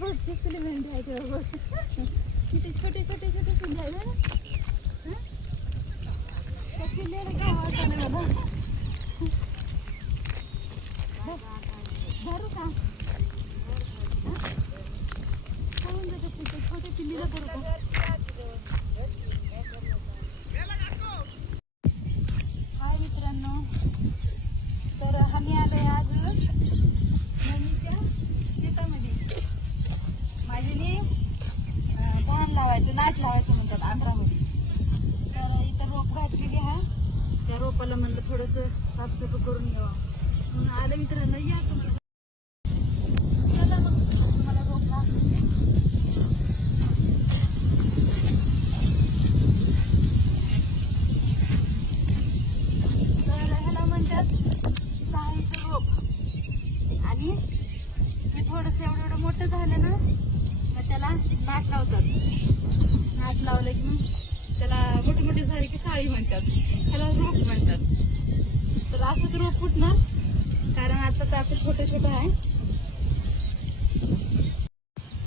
बघ किती मेंढ्या आहेत बघ. किती छोटे छोटे छोटे पिल्ले आहेत ना. त्या पिल्लेला काय वाटत नाही मला. धरू का खाऊन जातात तिथे छोटे पिल्लीला धरू का. हाय मित्रांनो, तर आम्ही आलोय आज मम्मीच्या शेतामध्ये. माझीने बाण लावायचं, नाट लावायचं म्हणतात आंध्रामध्ये. तर इथं रोप घातलेली हा. त्या रोपाला म्हणलं थोडंसं साफसफाई करून घ्यावा म्हणून आलं मित्रांनो. या तुम्ही चला मग तुम्हाला रोप दाखवते. तर ह्याला म्हणतात साळीचं रोप. आणि ते थोडंसं एवढं एवढं मोठं झालं ना मग त्याला नाट लावतात. नाट लावलं की मग त्याला मोठे मोठे झाले की साळी म्हणतात, त्याला रोप म्हणतात. तर असंच रोप फुटणार, कारण आता तर आता छोटं छोटं आहे.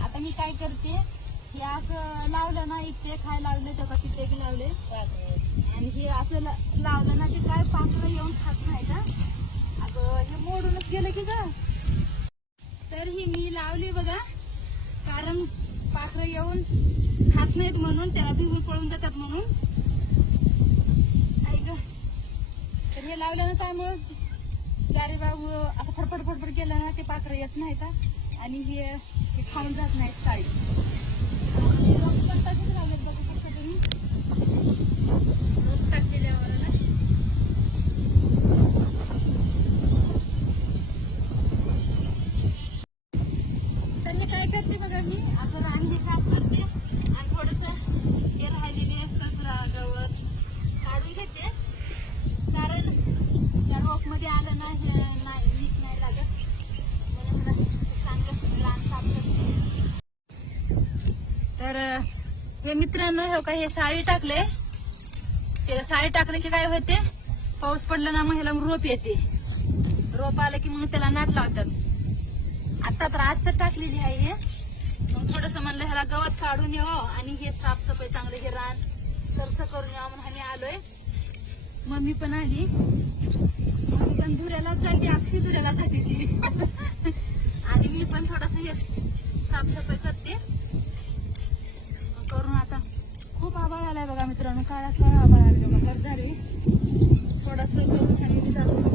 आता मी काय करते, हे असं लावलं ना, इथे खाय लावले त्याचा तिथे एक लावले आणि हे असं लावलं ना ते काय पाखरं येऊन खात नाही का. अगं हे मोडूनच गेलं की का. तर ही मी लावली बघा, कारण पाखरं येऊन खात नाहीत म्हणून, त्याला भिवून पळून जातात म्हणून. ऐक तर हे लावलं ना त्यामुळं गारे बाबू असं फडफड फडफड केलं ना ते पाखरं येत नाही का आणि हे खाऊन जात नाहीत साळी. तसेच लावलेत बघा फटफटून रोप टाकलेल्यावर ना. तर हे काय करते बघा, मी असं रांगी साफ करते आणि थोडस हे राहिलेले कचरा गवत काढून घेते, कारण त्या रोप मध्ये आलं ना हे नाही नीट नाही लागत म्हणून चांगलं रान साफ करते. तर हे मित्रांनो हे का हे साळी टाकले, ते साळी टाकले की काय होते, पाऊस पडला ना मग ह्याला रोप येते. रोप आलं की मग त्याला नाट लावतात. आता तर आज तर टाकलेली आहे हे. मग थोडस म्हणलं ह्याला गवत काढून यावं आणि हे साफसफाई चांगलं हे रान सरस करून यावं म्हणून आम्ही आलोय. मम्मी पण आली, मम्मी पण धुऱ्यालाच जाते, अक्षी धुऱ्याला जाते ती. आणि मी पण थोडस हे साफसफाई करते करून. आता खूप आभाळ आलाय बघा मित्रांनो, काळा काळा आभाळ आले बघा. कर झाली थोडस करून आणि जातो.